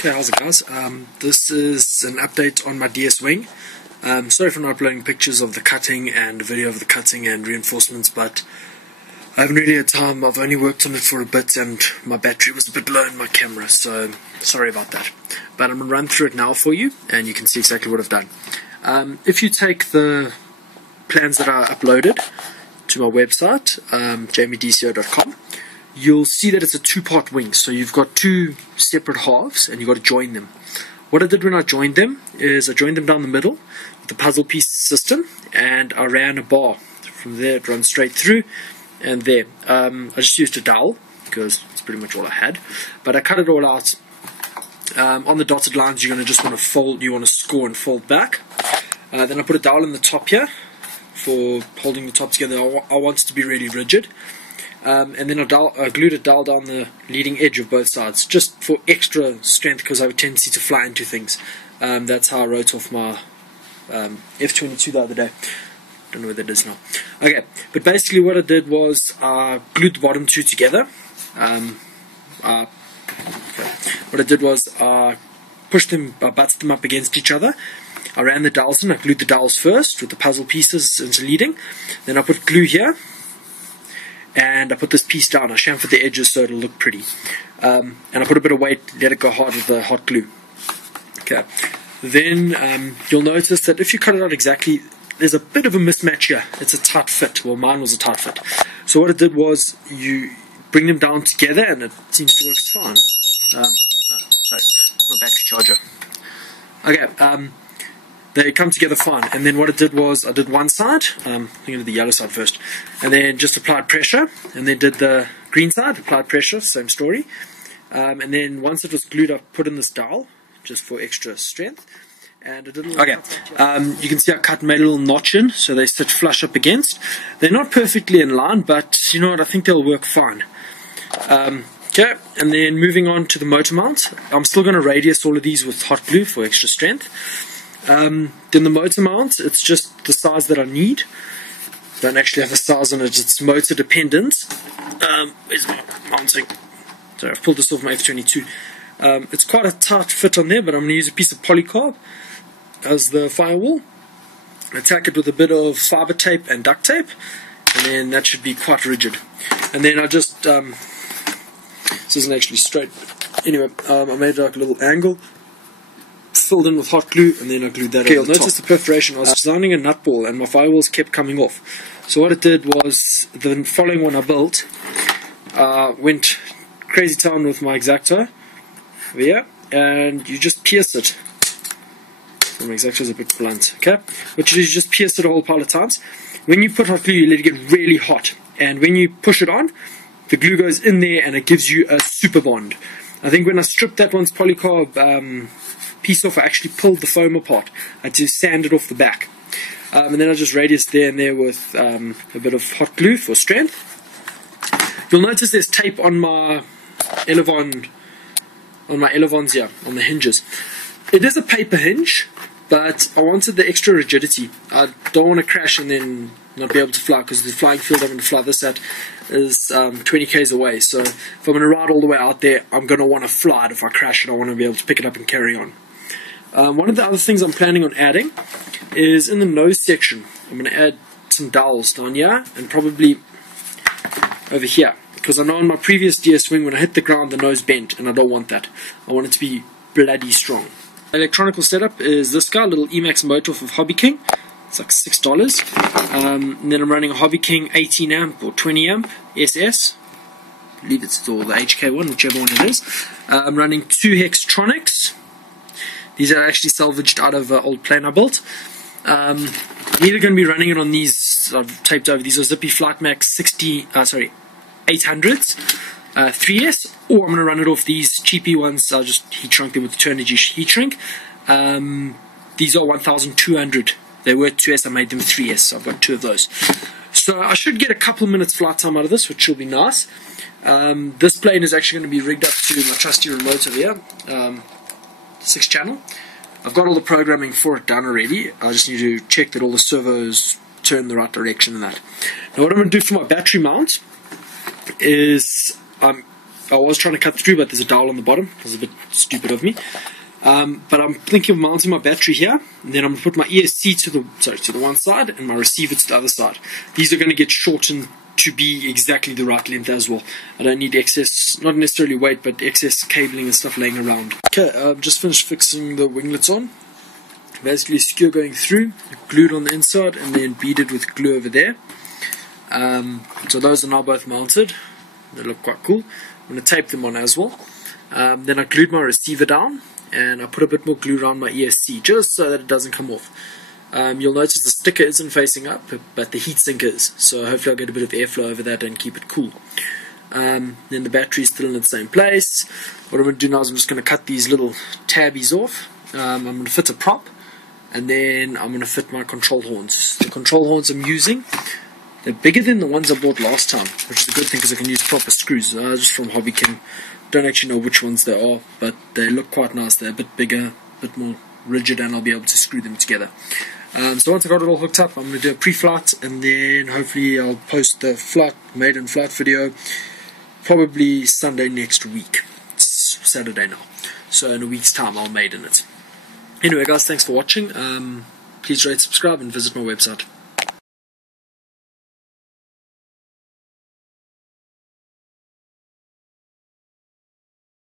Okay, how's it guys? This is an update on my DSWing. Sorry for not uploading pictures of the cutting and video of the cutting and reinforcements, but I haven't really had time. I've only worked on it for a bit and my battery was a bit low in my camera, so sorry about that. But I'm going to run through it now for you and you can see exactly what I've done. If you take the plans that I uploaded to my website, jamiedco.com, you'll see that it's a two-part wing. So you've got two separate halves and you've got to join them. What I did when I joined them is I joined them down the middle with the puzzle piece system, and I ran a bar from there. It runs straight through and there. I just used a dowel because it's pretty much all I had, but I cut it all out. On the dotted lines you're going to just want to fold, you want to score and fold back. Then I put a dowel in the top here for holding the top together. I want it to be really rigid. And then I glued a dowel down the leading edge of both sides, just for extra strength because I have a tendency to fly into things. That's how I wrote off my F22 the other day. Don't know where that is now. Okay, but basically what I did was I glued the bottom two together. What I did was I pushed them, I butted them up against each other. I ran the dowels in. I glued the dowels first with the puzzle pieces interleading. Then I put glue here. And I put this piece down. I chamfered the edges so it'll look pretty. And I put a bit of weight, let it go hard with the hot glue. Okay. Then you'll notice that if you cut it out exactly, there's a bit of a mismatch here. It's a tight fit. Well, mine was a tight fit. So what I did was you bring them down together and it seems to work fine. Sorry, my battery charger. Okay. They come together fine, and then what I did was I did one side, I think I did the yellow side first, and then just applied pressure, and then did the green side, applied pressure, same story, and then once it was glued I put in this dowel, just for extra strength, and I did a little you can see I cut and made a little notch in, so they sit flush up against. They're not perfectly in line, but you know what, I think they'll work fine. Okay, and then moving on to the motor mount, I'm still going to radius all of these with hot glue for extra strength. Then the motor mount, it's just the size that I need. Don't actually have a size on it, it's motor dependent. Where's my mounting? Sorry, I've pulled this off my F22. It's quite a tight fit on there, but I'm going to use a piece of polycarb as the firewall. Attack it with a bit of fiber tape and duct tape, and then that should be quite rigid. And then I just, this isn't actually straight. Anyway, I made like a little angle, filled in with hot glue, and then I glued that over the top. Notice the perforation. I was designing a nut ball and my firewalls kept coming off. So what it did was, the following one I built, went crazy town with my X-Acto over here, and you just pierce it. So my X-Acto is a bit blunt, okay? But you just pierce it a whole pile of times. When you put hot glue, you let it get really hot, and when you push it on, the glue goes in there and it gives you a super bond. I think when I stripped that one's polycarb piece off, I actually pulled the foam apart. I had to sand it off the back, and then I just radiused there and there with a bit of hot glue for strength. You'll notice there's tape on my elevons here, on the hinges. It is a paper hinge, but I wanted the extra rigidity. I don't want to crash and then not be able to fly, because the flying field I'm going to fly this at is 20 k's away. So if I'm going to ride all the way out there, I'm going to want to fly it. If I crash it, I want to be able to pick it up and carry on. One of the other things I'm planning on adding is in the nose section. I'm going to add some dowels down here and probably over here, because I know on my previous DSWing when I hit the ground the nose bent, and I don't want that. I want it to be bloody strong. Electronical setup is this guy, little Emax motor off of Hobby King. It's like $6. And then I'm running a Hobby King 18 amp or 20 amp SS. I believe it's still the HK one, whichever one it is. I'm running 2 Hextronics. These are actually salvaged out of an old plane I built. I'm either going to be running it on these, I've taped over, these are Zippy Flight Max 800s, 3S, or I'm going to run it off these cheapy ones. I'll just heat shrink them with the Turnigy heat shrink. These are 1200. They were 2S, I made them 3S, so I've got 2 of those. So I should get a couple minutes flight time out of this, which will be nice. This plane is actually going to be rigged up to my trusty remote over here, 6 channel. I've got all the programming for it done already. I just need to check that all the servos turn the right direction and that. Now what I'm going to do for my battery mount is I'm I was trying to cut through, but there's a dowel on the bottom. It was a bit stupid of me. But I'm thinking of mounting my battery here, and then I'm going to put my ESC to the one side and my receiver to the other side. These are going to get shortened to be exactly the right length as well. I don't need excess, not necessarily weight, but excess cabling and stuff laying around. Okay, I've just finished fixing the winglets on. Basically skewer going through, glued on the inside, and then beaded with glue over there. So those are now both mounted. They look quite cool. I'm going to tape them on as well. Then I glued my receiver down, and I put a bit more glue around my ESC just so that it doesn't come off. You'll notice the sticker isn't facing up, but the heatsink is, so hopefully I'll get a bit of airflow over that and keep it cool. Then the battery's still in the same place. What I'm going to do now is I'm just going to cut these little tabbies off. I'm going to fit a prop, and then I'm going to fit my control horns. The control horns I'm using, they're bigger than the ones I bought last time, which is a good thing because I can use proper screws. Just from HobbyKing. Don't actually know which ones they are, but they look quite nice. They're a bit bigger, a bit more rigid, and I'll be able to screw them together. So once I got it all hooked up, I'm going to do a pre-flight, and then hopefully I'll post the maiden flight video probably Sunday next week. It's Saturday now, so in a week's time I'll maiden it. Anyway guys, thanks for watching. Please rate, subscribe, and visit my website.